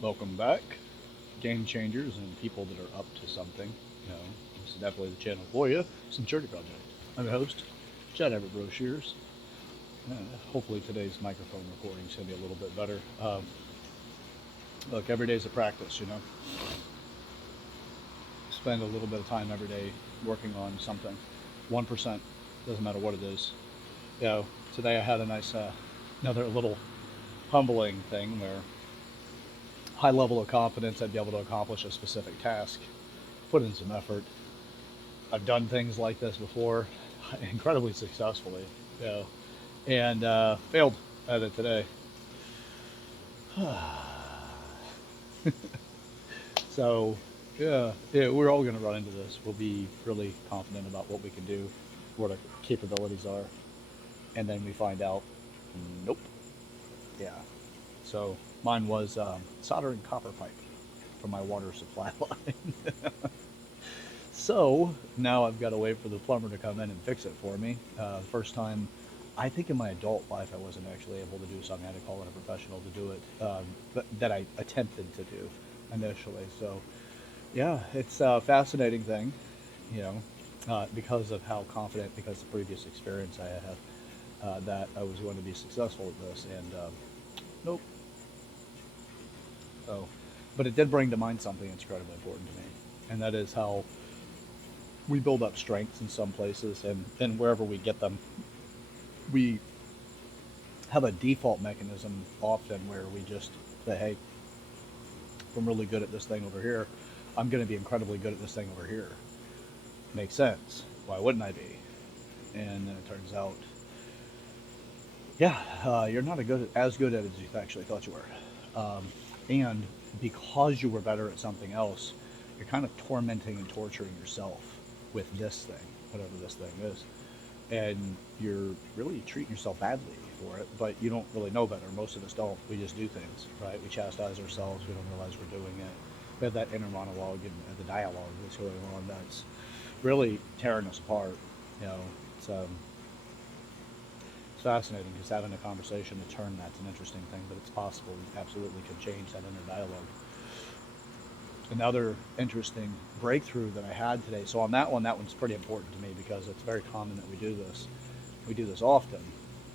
Welcome back, game changers and people that are up to something. You know, this is definitely the channel for you. Sincerity Project. I'm your host, Chad Everett Brochures. Uh, Hopefully today's microphone recording is going to be a little bit better. Look, every day's a practice. Spend a little bit of time every day working on something. 1%, doesn't matter what it is. Today I had a nice, another little humbling thing where high level of confidence I'd be able to accomplish a specific task, put in some effort. I've done things like this before, incredibly successfully, you know, and failed at it today. So, yeah, we're all going to run into this. We'll be really confident about what we can do, what our capabilities are, and then we find out, nope. Yeah. So mine was soldering copper pipe for my water supply line. So now I've got to wait for the plumber to come in and fix it for me. First time, I think in my adult life, I wasn't actually able to do something. I had to call in a professional to do it, but that I attempted to do initially. So yeah, it's a fascinating thing, you know, because of how confident, because of the previous experience I have, that I was going to be successful at this, and nope. So, but it did bring to mind something that's incredibly important to me, and that is how we build up strengths in some places, and wherever we get them, we have a default mechanism often where we just say, hey, if I'm really good at this thing over here, I'm going to be incredibly good at this thing over here. Makes sense. Why wouldn't I be? And then it turns out, yeah, you're not as good at it as you actually thought you were. And because you were better at something else, you're kind of tormenting and torturing yourself with this thing, whatever this thing is. And you're really treating yourself badly for it, but you don't really know better. Most of us don't. We just do things, right? We chastise ourselves. We don't realize we're doing it. We have that inner monologue and the dialogue that's going on that's really tearing us apart. You know, it's um, it's fascinating because having a conversation to turn that's an interesting thing, but it's possible. We absolutely could change that inner dialogue. Another interesting breakthrough that I had today. So on that one's pretty important to me because it's very common that we do this. We do this often,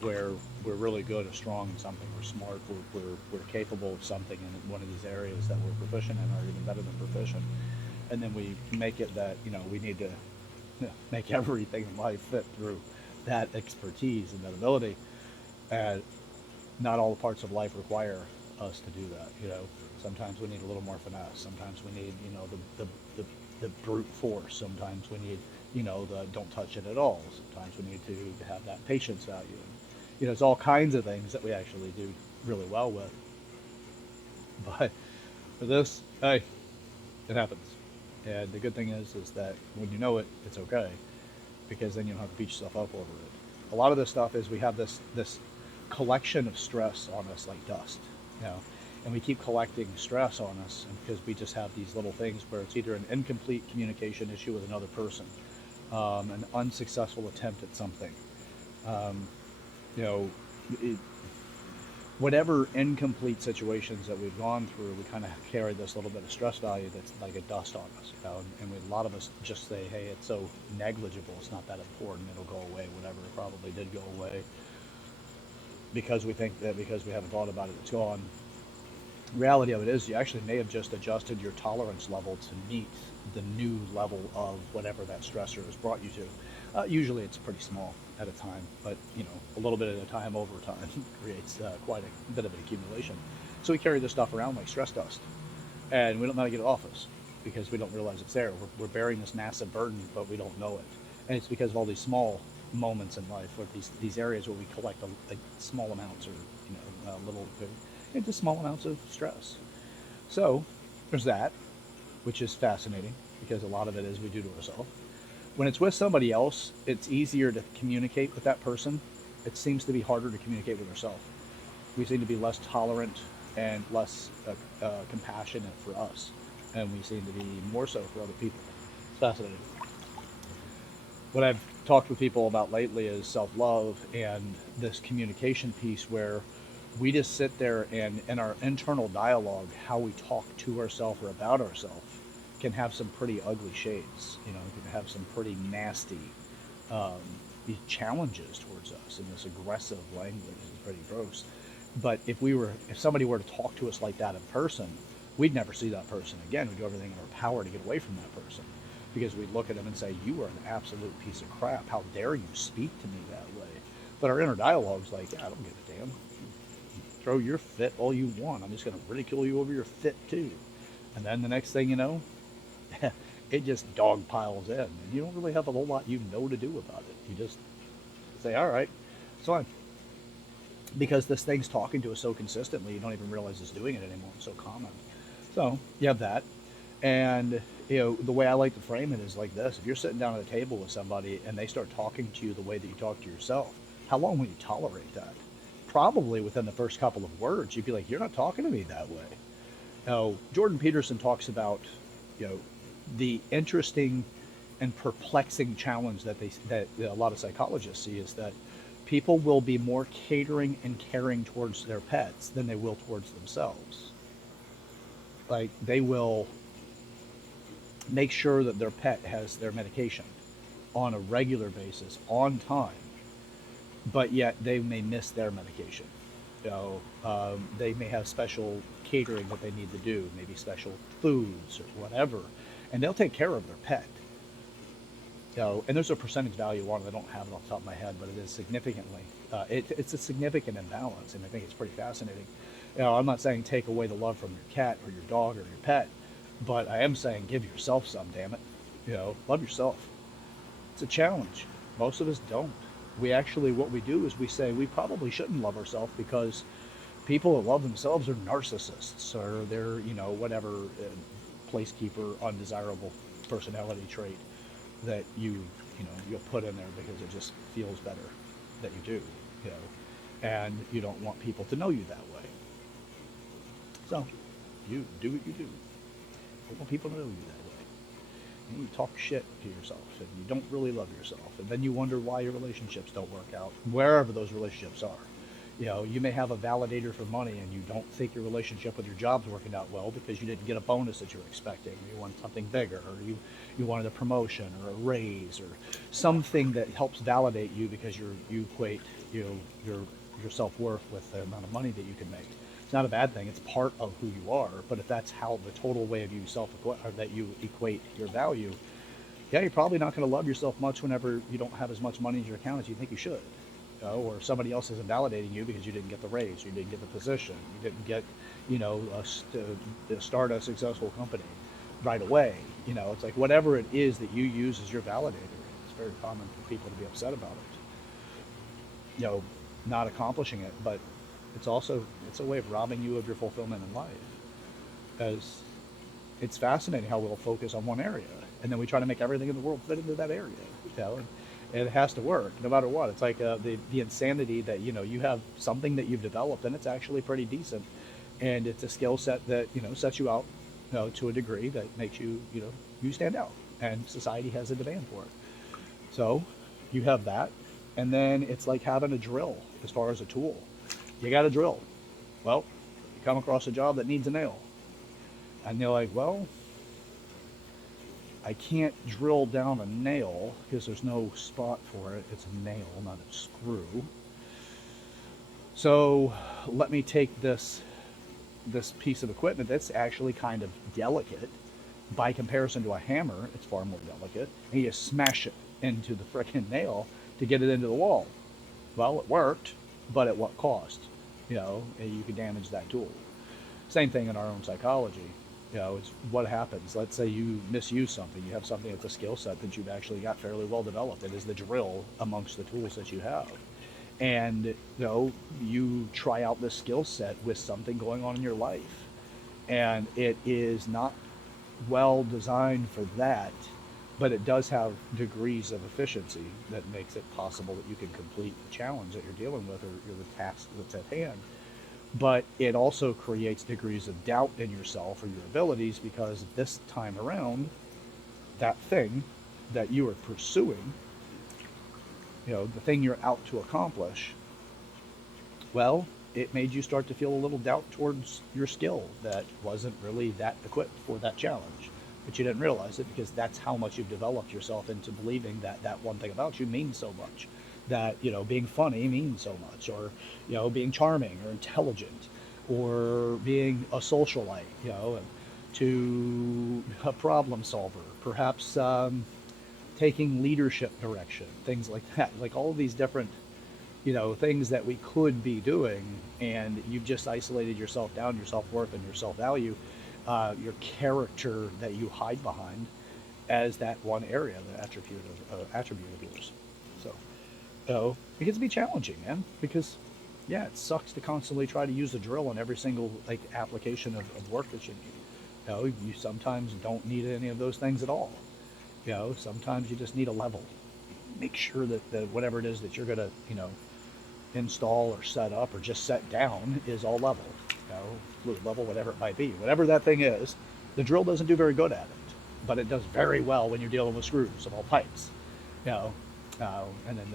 where we're really good or strong in something. We're smart. We're capable of something in one of these areas that we're proficient in, or even better than proficient. And then we make it that we need to make everything in life fit through that expertise and that ability. And not all the parts of life require us to do that. Sometimes we need a little more finesse. Sometimes we need the brute force. Sometimes we need the don't touch it at all. Sometimes we need to have that patience value. And, it's all kinds of things that we actually do really well with. But for this, hey, it happens. And the good thing is that when you know it, it's okay because then you don't have to beat yourself up over it. A lot of this stuff is we have this collection of stress on us like dust, you know, and we keep collecting stress on us because we just have these little things where it's either an incomplete communication issue with another person, an unsuccessful attempt at something, um, you know, it, whatever incomplete situations that we've gone through, we kind of carry this little bit of stress value that's like a dust on us, and a lot of us just say, hey, it's so negligible, it's not that important, it'll go away, whatever, it probably did go away, because we think that because we haven't thought about it, it's gone. The reality of it is you actually may have just adjusted your tolerance level to meet the new level of whatever that stressor has brought you to. Usually it's pretty small at a time, but a little bit at a time over time creates quite a bit of an accumulation. So we carry this stuff around like stress dust, and we don't know how to get it off us because we don't realize it's there. We're bearing this massive burden, but we don't know it, and it's because of all these small moments in life, or these areas where we collect small amounts, or little, just small amounts of stress. So there's that, which is fascinating because a lot of it is we do to ourselves. When it's with somebody else, it's easier to communicate with that person. It seems to be harder to communicate with ourselves. We seem to be less tolerant and less compassionate for us, and we seem to be more so for other people. It's fascinating. What I've talked with people about lately is self love and this communication piece where we just sit there and in our internal dialogue, how we talk to ourselves or about ourselves can have some pretty ugly shades. You know, it can have some pretty nasty um, these challenges towards us, and this aggressive language is pretty gross. But if somebody were to talk to us like that in person, we'd never see that person again. We'd do everything in our power to get away from that person, because we'd look at them and say, "You are an absolute piece of crap. How dare you speak to me that way?" But our inner dialogue's like, "Yeah, I don't give a damn. Throw your fit all you want. I'm just going to ridicule you over your fit too." And then the next thing you know, it just dog piles in, and you don't really have a whole lot to do about it. You just say, "All right, it's fine," because this thing's talking to us so consistently, you don't even realize it's doing it anymore. It's so common. So you have that, and the way I like to frame it is like this: if you're sitting down at a table with somebody and they start talking to you the way that you talk to yourself, how long will you tolerate that? Probably within the first couple of words, you'd be like, "You're not talking to me that way." Now, Jordan Peterson talks about, you know, the interesting and perplexing challenge that a lot of psychologists see is that people will be more catering and caring towards their pets than they will towards themselves. Like they will make sure that their pet has their medication on a regular basis on time, but yet they may miss their medication. They may have special catering that they need to do, maybe special foods or whatever, and they'll take care of their pet. And there's a percentage value on it. I don't have it off the top of my head, but it is significantly. It's a significant imbalance, and I think it's pretty fascinating. I'm not saying take away the love from your cat or your dog or your pet, but I am saying give yourself some. Damn it, love yourself. It's a challenge. Most of us don't. What we do is we say we probably shouldn't love ourselves because people that love themselves are narcissists or they're, whatever placekeeper, undesirable personality trait that you'll put in there because it just feels better that you do, and you don't want people to know you that way. So you do what you do. You don't want people to know you that way. And you talk shit to yourself and you don't really love yourself, and then you wonder why your relationships don't work out wherever those relationships are. You may have a validator for money and you don't think your relationship with your job's working out well because you didn't get a bonus that you were expecting, or you want something bigger, or you wanted a promotion or a raise or something that helps validate you because you equate your self-worth with the amount of money that you can make. It's not a bad thing. It's part of who you are. But if that's how the total way of you that you equate your value, yeah, you're probably not going to love yourself much whenever you don't have as much money in your account as you think you should. Or somebody else isn't validating you because you didn't get the raise, you didn't get the position, you didn't get, start a successful company right away. It's like whatever it is that you use as your validator. It's very common for people to be upset about it. Not accomplishing it, but it's a way of robbing you of your fulfillment in life. Because it's fascinating how we'll focus on one area and then we try to make everything in the world fit into that area. And it has to work no matter what. It's like the insanity that you have something that you've developed and it's actually pretty decent, and it's a skill set that sets you out, to a degree that makes you you stand out, and society has a demand for it. So you have that, and then it's like having a drill as far as a tool. You got a drill. Well, you come across a job that needs a nail, and you're like, well, I can't drill down a nail because there's no spot for it. It's a nail, not a screw. So let me take this piece of equipment that's actually kind of delicate by comparison to a hammer. It's far more delicate, and you just smash it into the frickin' nail to get it into the wall. Well, it worked, but at what cost? And you could damage that tool. Same thing in our own psychology. It's what happens. Let's say you misuse something. You have something that's a skill set that you've actually got fairly well developed. It is the drill amongst the tools that you have. And you try out this skill set with something going on in your life, and it is not well designed for that, but it does have degrees of efficiency that makes it possible that you can complete the challenge that you're dealing with, or the task that's at hand. But it also creates degrees of doubt in yourself or your abilities, because this time around, that thing that you are pursuing, the thing you're out to accomplish, well, it made you start to feel a little doubt towards your skill that wasn't really that equipped for that challenge. But you didn't realize it because that's how much you've developed yourself into believing that that one thing about you means so much. That, being funny means so much, or, being charming or intelligent, or being a socialite, to a problem solver, perhaps taking leadership direction, things like that. Like all of these different things that we could be doing, and you've just isolated yourself down, your self-worth and your self-value, your character that you hide behind as that one area, the attribute of yours. So, it gets to be challenging, man, because yeah, it sucks to constantly try to use the drill on every single like application of work that you need. You sometimes don't need any of those things at all. Sometimes you just need a level. Make sure that whatever it is that you're gonna, install or set up or just set down is all level. Fluid level, whatever it might be, whatever that thing is. The drill doesn't do very good at it, but it does very well when you're dealing with screws of all types. And then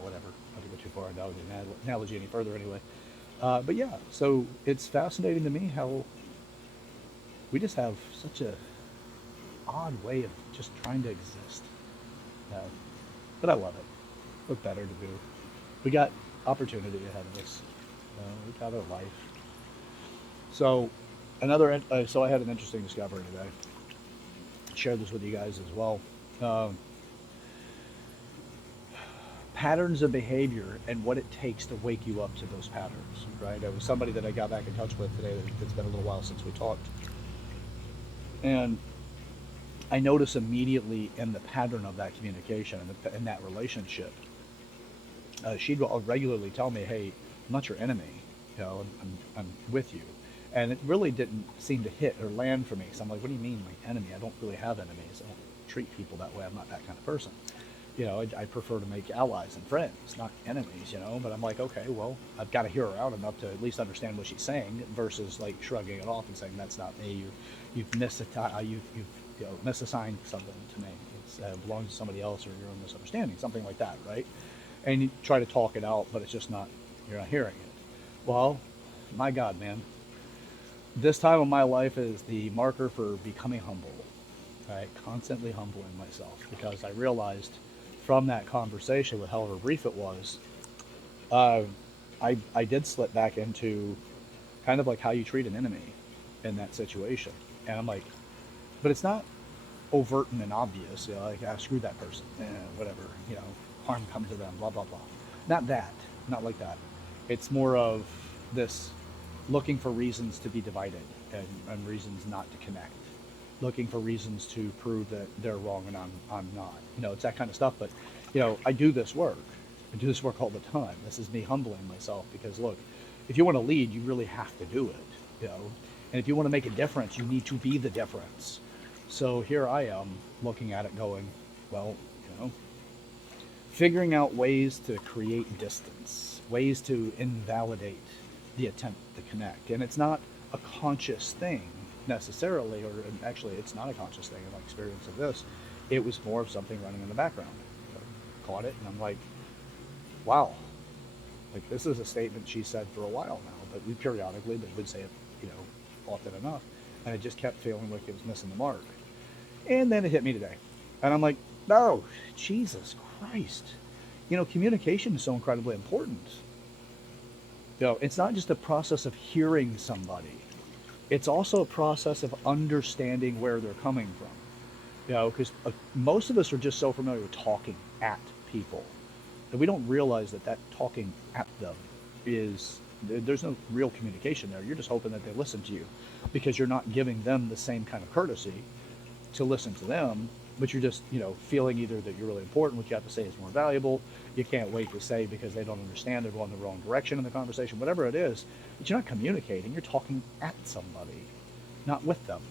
whatever. I don't go too far into the analogy any further anyway. But yeah, so it's fascinating to me how we just have such a odd way of just trying to exist. Uh, but I love it. What better to do? We got opportunity ahead of us. We got our life. So so I had an interesting discovery today. Share this with you guys as well. Um, Patterns of behavior and what it takes to wake you up to those patterns. Right? It was somebody that I got back in touch with today. It's been a little while since we talked, and I notice immediately in the pattern of that communication and in that relationship. She'd regularly tell me, "Hey, I'm not your enemy. I'm with you," and it really didn't seem to hit or land for me. So I'm like, "What do you mean, my enemy? I don't really have enemies. I don't treat people that way. I'm not that kind of person. I prefer to make allies and friends, not enemies. But I'm like, okay, well, I've got to hear her out enough to at least understand what she's saying, versus like shrugging it off and saying that's not me. You've misassigned something to me. It belongs to somebody else, or you're in misunderstanding, something like that, right? And you try to talk it out, but it's just not, you're not hearing it. Well, my God, man, this time of my life is the marker for becoming humble, right? Constantly humbling myself, because I realized from that conversation, with however brief it was, uh, I did slip back into kind of like how you treat an enemy in that situation. And I'm like, but it's not overt and obvious, like, screw that person, whatever, harm comes to them, blah, blah, blah. Not that, not like that. It's more of this looking for reasons to be divided, and reasons not to connect. Looking for reasons to prove that they're wrong and I'm not. It's that kind of stuff. But, I do this work. I do this work all the time. This is me humbling myself, because look, if you want to lead, you really have to do it, And if you want to make a difference, you need to be the difference. So here I am looking at it going, well, figuring out ways to create distance, ways to invalidate the attempt to connect. And it's not a conscious thing necessarily, or actually it's not a conscious thing in my experience of this. It was more of something running in the background. Caught it, and I'm like, wow, like this is a statement she said for a while now, but we periodically, but would say it, often enough. And I just kept feeling like it was missing the mark. And then it hit me today. And I'm like, no, Jesus Christ. Communication is so incredibly important. It's not just a process of hearing somebody. It's also a process of understanding where they're coming from. Because most of us are just so familiar with talking at people that we don't realize that talking at them there's no real communication there. You're just hoping that they listen to you, because you're not giving them the same kind of courtesy to listen to them, but you're just, feeling either that you're really important, what you have to say is more valuable, you can't wait to say because they don't understand, they're going the wrong direction in the conversation, whatever it is, but you're not communicating, you're talking at somebody, not with them.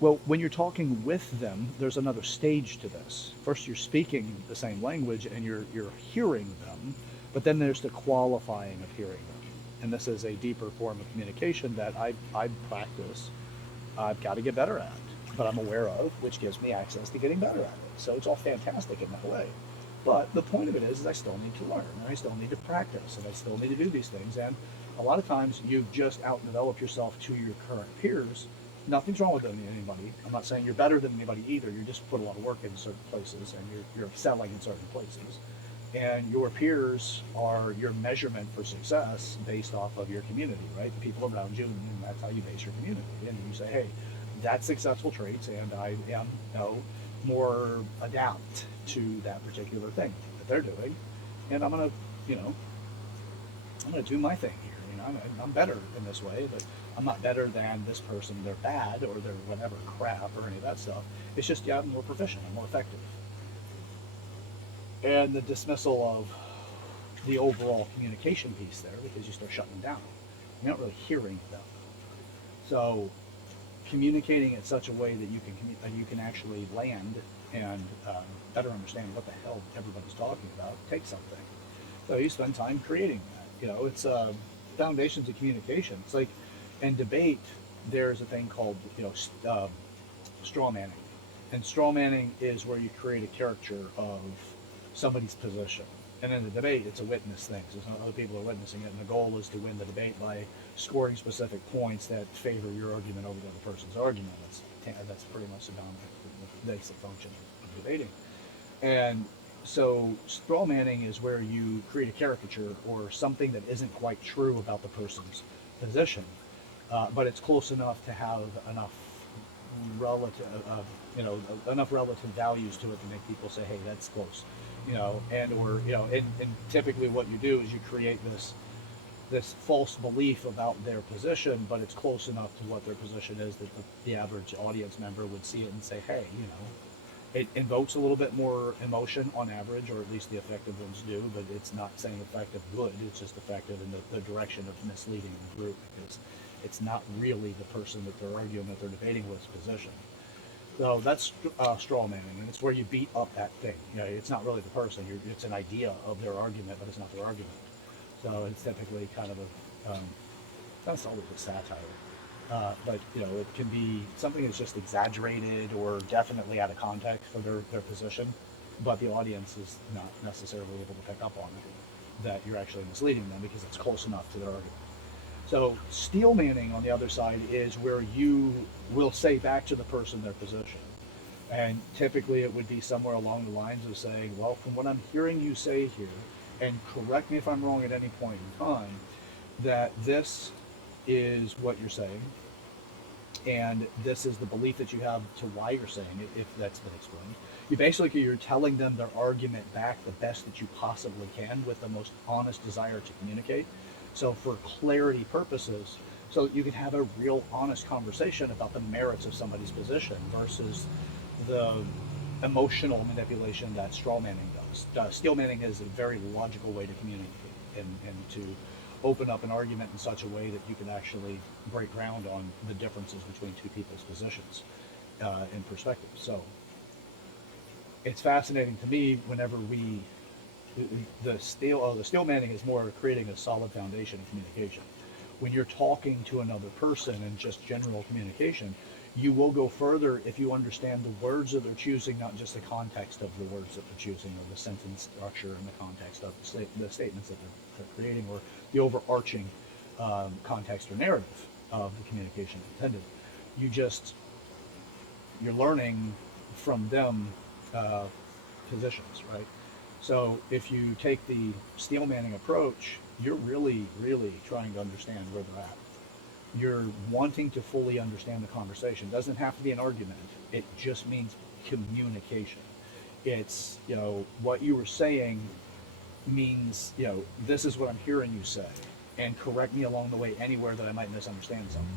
Well, when you're talking with them, there's another stage to this. First, you're speaking the same language and you're hearing them, but then there's the qualifying of hearing them. And this is a deeper form of communication that I practice. I've got to get better at, but I'm aware of, which gives me access to getting better at it. So it's all fantastic in that way. But the point of it is I still need to learn, and I still need to practice, and I still need to do these things. And a lot of times you've just outdeveloped yourself to your current peers. Nothing's wrong with anybody. I'm not saying you're better than anybody either. You just put a lot of work in certain places, and you're excelling in certain places. And your peers are your measurement for success based off of your community, right? The people around you, and that's how you base your community. And you say, hey, that's successful traits, and I am, more adapt to that particular thing that they're doing, and I'm gonna do my thing here. I'm better in this way, but I'm not better than this person. They're bad or they're whatever crap or any of that stuff. It's just, yeah, I'm more proficient, I'm more effective. And the dismissal of the overall communication piece there, because you start shutting them down. You're not really hearing them. So communicating in such a way that you can actually land and better understand what the hell everybody's talking about takes something. So you spend time creating that. It's foundations of communication. It's like in debate, there's a thing called straw manning, and straw manning is where you create a caricature of somebody's position. And in the debate, it's a witness thing. So other people are witnessing it, and the goal is to win the debate by scoring specific points that favor your argument over the other person's argument. That's pretty much the basic function of debating. And so straw manning is where you create a caricature or something that isn't quite true about the person's position, but it's close enough to have enough relative, enough relative values to it to make people say, "Hey, that's close," and typically what you do is you create this false belief about their position, but it's close enough to what their position is that the average audience member would see it and say, "Hey, it invokes a little bit more emotion on average, or at least the effective ones do, but it's not saying effective good, it's just effective in the direction of misleading the group, because it's not really the person that they're arguing, that they're debating with's position." So that's straw manning, and it's where you beat up that thing. It's not really the person, it's an idea of their argument, but it's not their argument. So it's typically kind of that's always a satire. But it can be something that's just exaggerated or definitely out of context for their position, but the audience is not necessarily able to pick up on it, that you're actually misleading them because it's close enough to their argument. So steel manning on the other side is where you will say back to the person their position. And typically it would be somewhere along the lines of saying, well, from what I'm hearing you say here, and correct me if I'm wrong at any point in time, that this is what you're saying, and this is the belief that you have to why you're saying it, if that's been explained. You're telling them their argument back the best that you possibly can with the most honest desire to communicate. So for clarity purposes, so that you can have a real honest conversation about the merits of somebody's position versus the emotional manipulation that straw manning does. Steel manning is a very logical way to communicate and to open up an argument in such a way that you can actually break ground on the differences between two people's positions and perspectives. So it's fascinating to me whenever the steel manning is more creating a solid foundation of communication. When you're talking to another person and just general communication, you will go further if you understand the words that they're choosing, not just the context of the words that they're choosing, or the sentence structure and the context of the statements that they're creating, or the overarching context or narrative of the communication intended. You're learning from them positions, right? So if you take the steel manning approach, you're really, really trying to understand where they're at. You're wanting to fully understand the conversation. It doesn't have to be an argument. It just means communication. It's, what you were saying means, this is what I'm hearing you say, and correct me along the way anywhere that I might misunderstand something.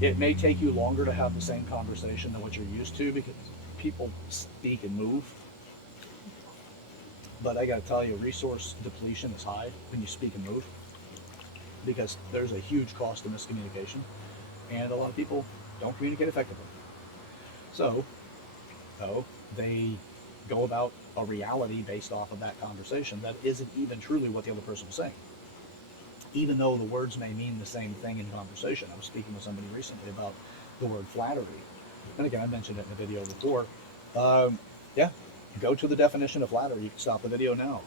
It may take you longer to have the same conversation than what you're used to because people speak and move. But I got to tell you, resource depletion is high when you speak and move because there's a huge cost to miscommunication, and a lot of people don't communicate effectively. So, they go about a reality based off of that conversation that isn't even truly what the other person was saying. Even though the words may mean the same thing in conversation. I was speaking with somebody recently about the word flattery. And again, I mentioned it in a video before. Yeah, Go to the definition of flattery. You can stop the video now.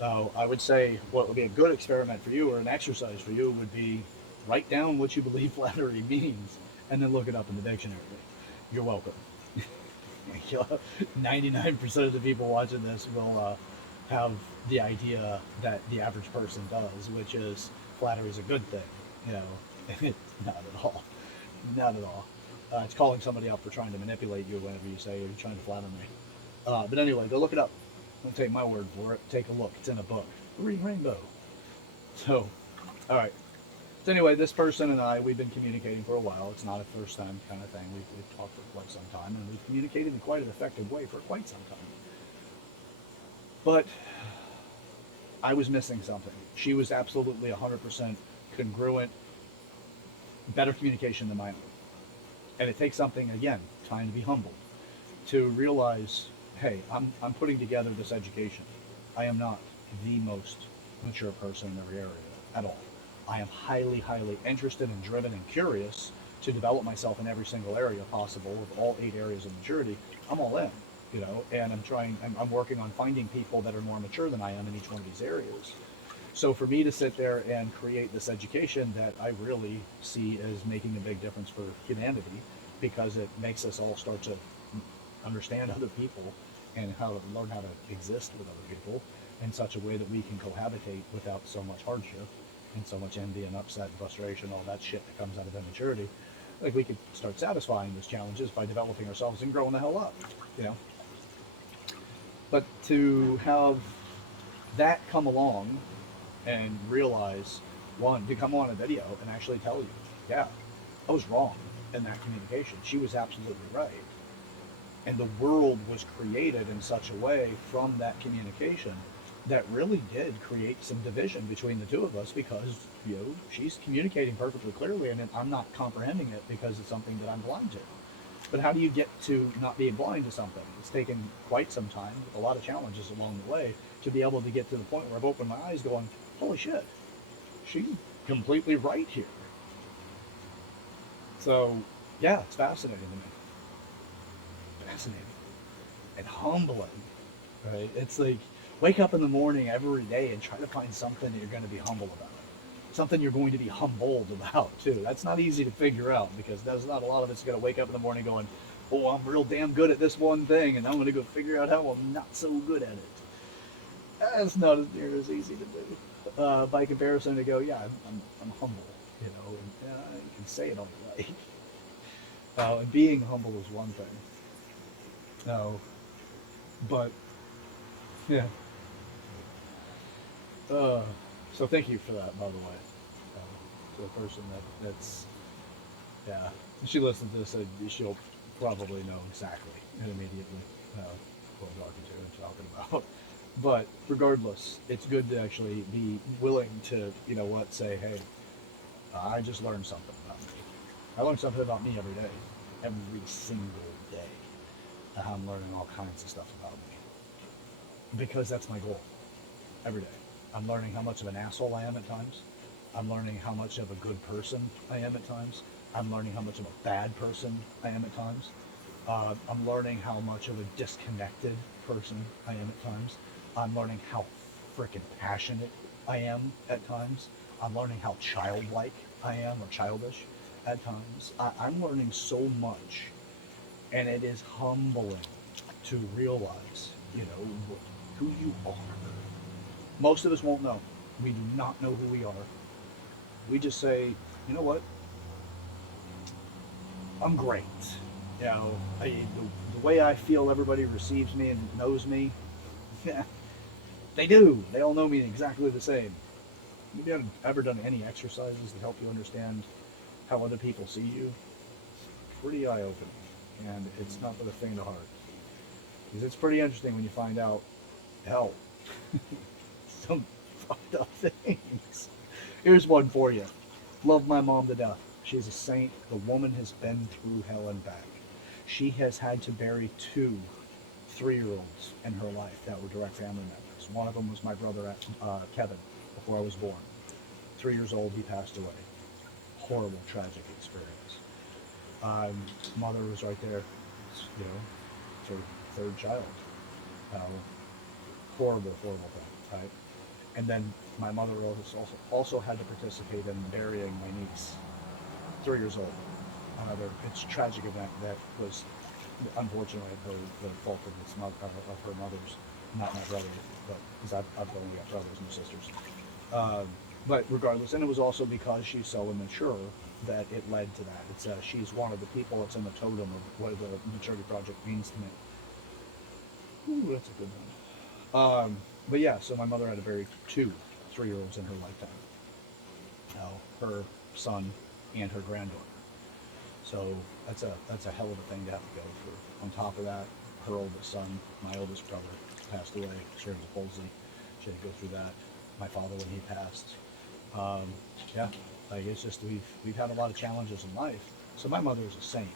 I would say what would be a good experiment for you, or an exercise for you, would be write down what you believe flattery means and then look it up in the dictionary. You're welcome. 99% of the people watching this will have the idea that the average person does, which is flattery is a good thing. You know, it's not at all. Not at all. It's calling somebody up for trying to manipulate you whenever you say you're trying to flatter me. But anyway, go look it up. Don't take my word for it. Take a look. It's in a book. Green Rainbow. So, all right. So anyway, this person and I, we've been communicating for a while. It's not a first time kind of thing. We've talked for quite some time, and we've communicated in quite an effective way for quite some time. But I was missing something. She was absolutely 100% congruent, better communication than my own. And it takes something, again, time to be humble, to realize, hey, I'm putting together this education. I am not the most mature person in every area at all. I am highly, highly interested and driven and curious to develop myself in every single area possible of all 8 areas of maturity. I'm all in, and I'm working on finding people that are more mature than I am in each one of these areas. So for me to sit there and create this education that I really see as making a big difference for humanity, because it makes us all start to understand other people and how to learn how to exist with other people in such a way that we can cohabitate without so much hardship and so much envy and upset and frustration, all that shit that comes out of immaturity. Like, we could start satisfying those challenges by developing ourselves and growing the hell up, you know. But to have that come along and realize, one, to come on a video and actually tell you, yeah, I was wrong in that communication. She was absolutely right. And the world was created in such a way from that communication that really did create some division between the two of us, because, she's communicating perfectly clearly and I'm not comprehending it because it's something that I'm blind to. But how do you get to not being blind to something? It's taken quite some time, with a lot of challenges along the way, to be able to get to the point where I've opened my eyes going, holy shit, she's completely right here. So, yeah, it's fascinating to me. Fascinating. And humbling, right? It's like, wake up in the morning every day and try to find something that you're going to be humble about. Something you're going to be humbled about, too. That's not easy to figure out, because there's not a lot of us going to wake up in the morning going, oh, I'm real damn good at this one thing, and I'm going to go figure out how I'm not so good at it. That's not as near as easy to do. By comparison, to go, yeah, I'm humble, and you can say it all you like. And being humble is one thing. No, but yeah. Uh, so thank you for that, by the way, to the person that's yeah. If she listens to this, she'll probably know exactly and immediately what I'm talking about. But regardless, it's good to actually be willing to, say, hey, I just learned something about me. I learn something about me every single day. I'm learning all kinds of stuff about me, because that's my goal every day. I'm learning how much of an asshole I am at times. I'm learning how much of a good person I am at times. I'm learning how much of a bad person I am at times. I'm learning how much of a disconnected person I am at times. I'm learning how freaking passionate I am at times. I'm learning how childlike I am, or childish at times. I'm learning so much, and it is humbling to realize, who you are. Most of us won't know. We do not know who we are. We just say, you know what? I'm great. The way I feel everybody receives me and knows me, yeah, they do. They all know me exactly the same. Have you ever done any exercises that help you understand how other people see you? Pretty eye-opening, and it's not for the faint of heart. Because it's pretty interesting when you find out, hell, some fucked up things. Here's one for you. Love my mom to death. She's a saint. The woman has been through hell and back. She has had to bury 2 3-year-olds in her life that were direct family members. One of them was my brother, Kevin, before I was born. 3 years old, he passed away. Horrible, tragic experience. Mother was right there, for 3rd child. You know, horrible, horrible thing, right? And then my mother also had to participate in burying my niece, 3 years old. Another, it's a tragic event that was unfortunately the fault of its of her mother's, not my brother, but because I've only got brothers and sisters. Um, but regardless, and it was also because she's so immature that it led to that. It's she's one of the people that's in the totem of what the maturity project means to me. Ooh, that's a good one. But yeah, so my mother had to bury two 3-year-olds in her lifetime. Her son and her granddaughter. So that's a hell of a thing to have to go through. On top of that, her oldest son, my oldest brother, passed away, cerebral palsy. She had to go through that. My father when he passed. Um, yeah, like it's just we've had a lot of challenges in life. So my mother is a saint,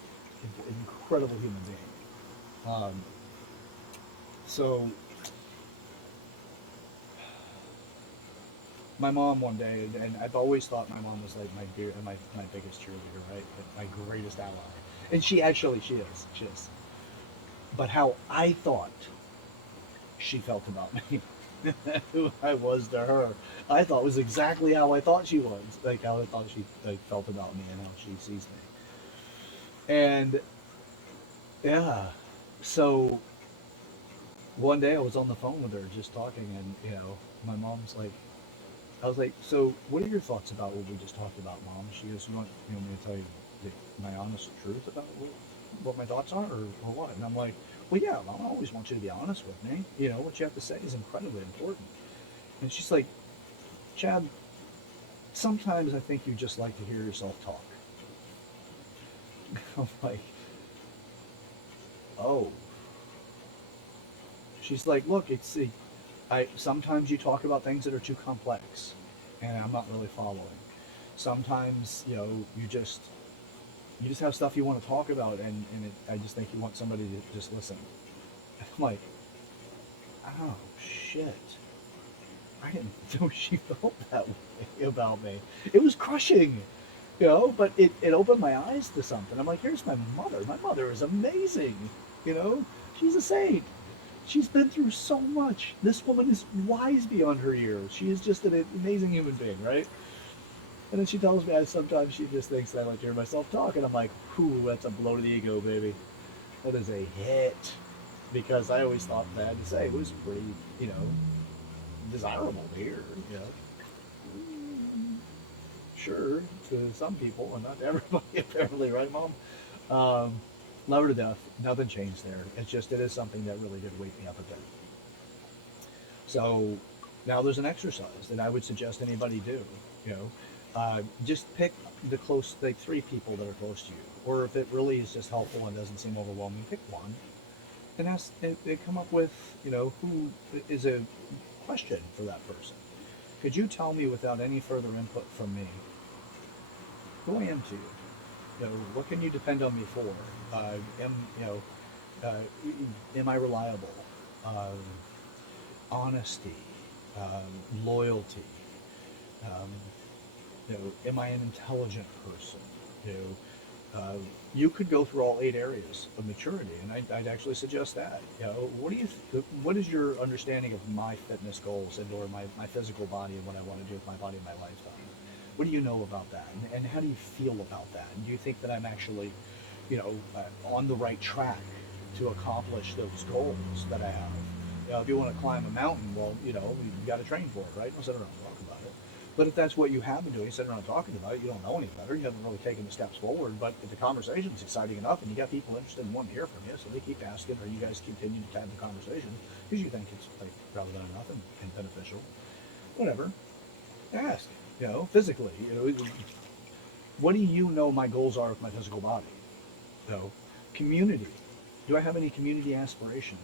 an incredible human being. So my mom one day, and I've always thought my mom was like my biggest cheerleader, right? Like my greatest ally, and she is. But how I thought she felt about me, who I was to her, I thought was exactly how I thought she was, like how I thought she like felt about me and how she sees me, and yeah, so one day I was on the phone with her just talking, and my mom's like, I was like, so what are your thoughts about what we just talked about, Mom? She goes, you want me to tell you my honest truth about what my thoughts are, or what? And I'm like, well, yeah, Mom, I always want you to be honest with me. What you have to say is incredibly important. And she's like, Chad, sometimes I think you just like to hear yourself talk. I'm like, oh. She's like, look, I sometimes you talk about things that are too complex, and I'm not really following. Sometimes, you just have stuff you want to talk about, and I just think you want somebody to just listen. I'm like, oh shit, I didn't know she felt that way about me. It was crushing, but it opened my eyes to something. I'm like, here's my mother. My mother is amazing. You know, she's a saint. She's been through so much. This woman is wise beyond her years. She is just an amazing human being, right? And then she tells me sometimes she just thinks that I like to hear myself talk, and I'm like, whew, that's a blow to the ego, baby. That is a hit. Because I always thought that I had to say was pretty, you know, desirable to hear, you know. Sure, to some people, and not to everybody, apparently, right, Mom? Um, Love her to death. Nothing changed there. It's just, it is something that really did wake me up a bit. So now there's an exercise that I would suggest anybody do. Just pick the close, like 3 people that are close to you, or if it really is just helpful and doesn't seem overwhelming, pick one and ask. And come up with, who is a question for that person. Could you tell me without any further input from me who I am to you? What can you depend on me for? Am you know, am I reliable? Um, Honesty, loyalty. Um, am I an intelligent person? You you could go through all 8 areas of maturity, and I'd actually suggest that. What is your understanding of my fitness goals and or my physical body and what I want to do with my body in my lifetime? What do you know about that, and how do you feel about that? And do you think that I'm actually, on the right track to accomplish those goals that I have? If you want to climb a mountain, well, you got to train for it, right? Don't sit around and talk about it. But if that's what you have been doing, sitting around talking about it, you don't know any better. You haven't really taken the steps forward. But if the conversation is exciting enough, and you got people interested and wanting to hear from you, so they keep asking, or you guys continue to have the conversation because you think it's like relevant enough and beneficial. Whatever, ask. Physically, what do you know my goals are with my physical body? Community. Do I have any community aspirations?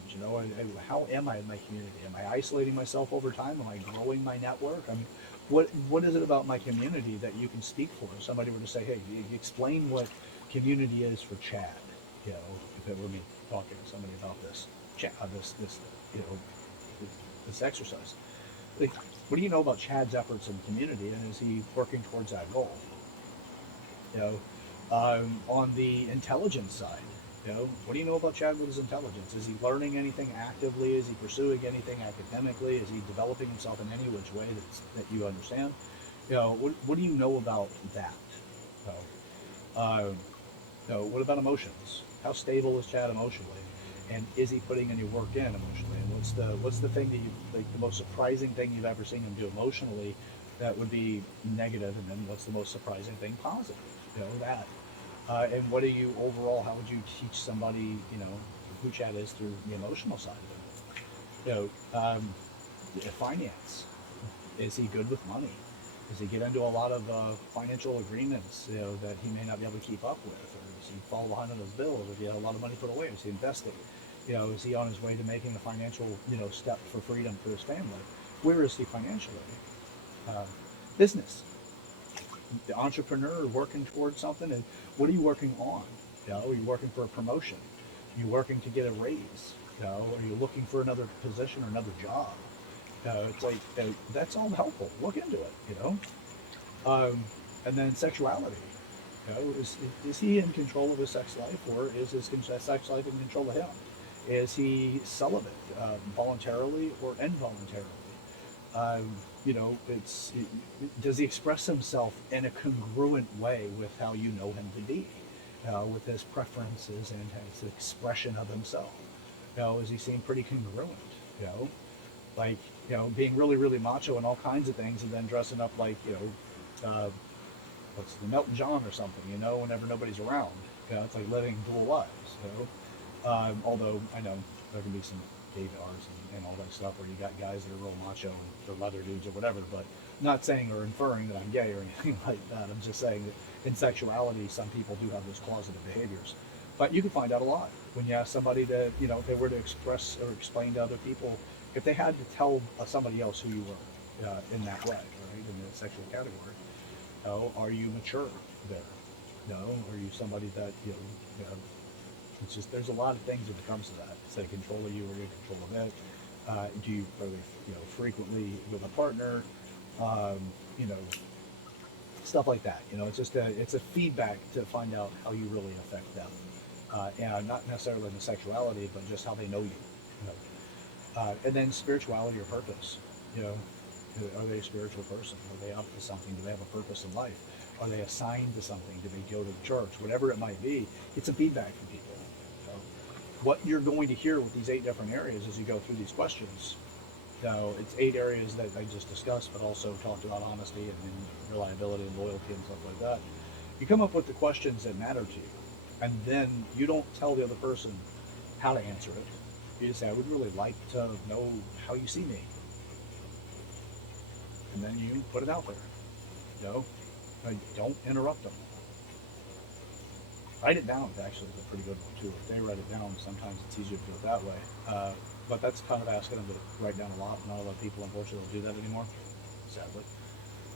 How am I in my community? Am I isolating myself over time? Am I growing my network? I mean, what is it about my community that you can speak for? If somebody were to say, hey, explain what community is for Chad. If it were me talking to somebody about this, this, you know, this exercise. Like, what do you know about Chad's efforts in the community, and is he working towards that goal? On the intelligence side. What do you know about Chad with his intelligence? Is he learning anything actively? Is he pursuing anything academically? Is he developing himself in any which way that you understand? What do you know about that? You uh, what about emotions? How stable is Chad emotionally? And is he putting any work in emotionally? And what's the thing that you like the most surprising thing you've ever seen him do emotionally that would be negative, and then what's the most surprising thing positive? That. And what do you overall? How would you teach somebody who Chad is through the emotional side of it? Finance. Is he good with money? Does he get into a lot of financial agreements that he may not be able to keep up with, or does he fall behind on his bills? If he had a lot of money put away, is he investing? Is he on his way to making a financial step for freedom for his family? Where is he financially? Uh, Business, the entrepreneur working towards something, and what are you working on? Are you working for a promotion? Are you working to get a raise? Are you looking for another position or another job? It's like that's all helpful. Look into it. Um, and then sexuality. Is he in control of his sex life, or is his sex life in control of him? Is he celibate, voluntarily or involuntarily? Um, does he express himself in a congruent way with how you know him to be, with his preferences and his expression of himself? Is he seem pretty congruent? You know, like being really really macho and all kinds of things, and then dressing up like what's the Melton John or something, whenever nobody's around. It's like living dual lives. Although I know there can be some gay bars and all that stuff where you got guys that are real macho and they're leather dudes or whatever, but not saying or inferring that I'm gay or anything like that. I'm just saying that in sexuality, some people do have those closeted behaviors. But you can find out a lot when you ask somebody to, if they were to express or explain to other people, if they had to tell somebody else who you were in that way, right, in the sexual category. Are you mature there? No, are you somebody that it's just there's a lot of things when it comes to that. It's like control of you or you control of it. Do you are they, frequently with a partner? Um, you know, Stuff like that. It's a feedback to find out how you really affect them, and not necessarily in the sexuality, but just how they know you. And then spirituality or purpose. You know, are they a spiritual person? Are they up to something? Do they have a purpose in life? Are they assigned to something? Do they go to church? Whatever it might be, get some feedback from people. So what you're going to hear with these 8 different areas as you go through these questions. It's 8 areas that I just discussed, but also talked about honesty and reliability and loyalty and stuff like that. You come up with the questions that matter to you, and then you don't tell the other person how to answer it. You just say, I would really like to know how you see me. And then you put it out there. Don't interrupt them. Write it down, actually, is a pretty good one, too. If they write it down, sometimes it's easier to do it that way. But that's kind of asking them to write down a lot. Not a lot of people, unfortunately, don't do that anymore, sadly.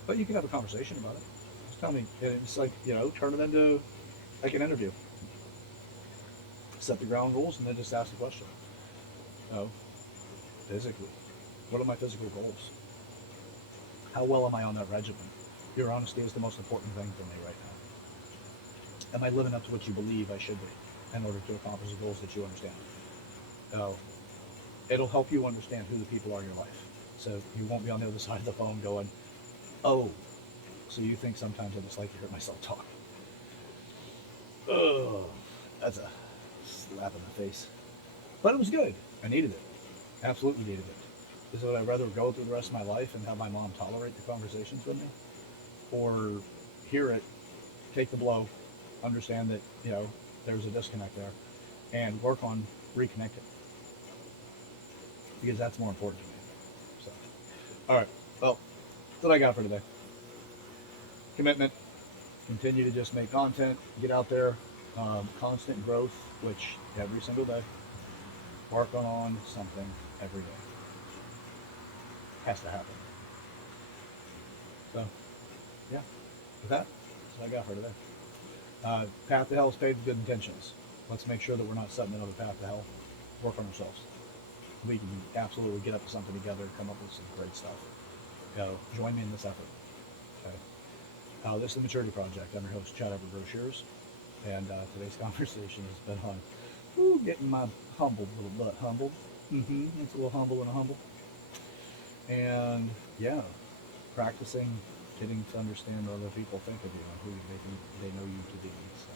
But you can have a conversation about it. Just tell me. It's like, turn it into like an interview. Set the ground rules and then just ask the question. Oh, physically, what are my physical goals? How well am I on that regimen? Your honesty is the most important thing for me right now. Am I living up to what you believe I should be in order to accomplish the goals that you understand? Oh, it'll help you understand who the people are in your life. So you won't be on the other side of the phone going, oh, so you think sometimes I just like to hear myself talk. Ugh, that's a slap in the face. But it was good. I needed it. Absolutely needed it. Is would I rather go through the rest of my life and have my mom tolerate the conversations with me? Or hear it, take the blow, understand that, there's a disconnect there, and work on reconnecting. Because that's more important to me. So, all right. Well, that's what I got for today. Commitment. Continue to just make content, get out there, constant growth, which every single day, work on something every day. Has to happen. So, yeah, with that, that's what I got for today. Path to hell is paved with good intentions. Let's make sure that we're not setting another path to hell. Work on ourselves. We can absolutely get up to something together, come up with some great stuff. Join me in this effort. Okay. This is the Maturity Project. I'm your host, Chad Everett Brochures, and today's conversation has been on Ooh, getting my humbled little butt humbled. It's a little humble and a humble. And yeah, practicing getting to understand what other people think of you and who they know you to be. So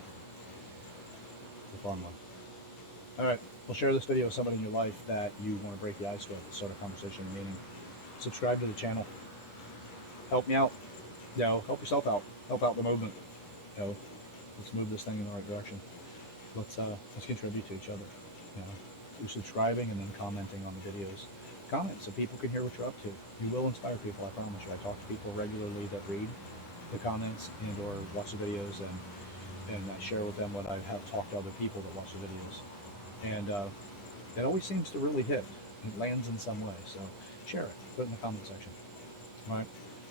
it's a fun one. All right, well, share this video with somebody in your life that you want to break the ice with, start a conversation, meaning subscribe to the channel, help me out, help yourself out, help out the movement. You know, let's move this thing in the right direction. Let's contribute to each other. You know, through subscribing and then commenting on the videos. Comment so people can hear what you're up to. You will inspire people, I promise you. I talk to people regularly that read the comments and or watch the videos, and I share with them what I have talked to other people that watch the videos. And it always seems to really hit. It lands in some way. So share it. Put it in the comment section. All right.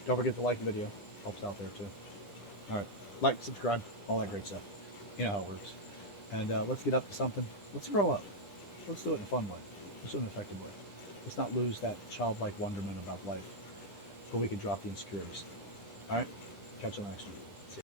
Don't forget to like the video. Helps out there too. All right. Like, subscribe, all that great stuff. You know how it works. And let's get up to something. Let's grow up. Let's do it in a fun way. Let's do it in an effective way. Let's not lose that childlike wonderment about life, but we can drop the insecurities. All right? Catch you next one.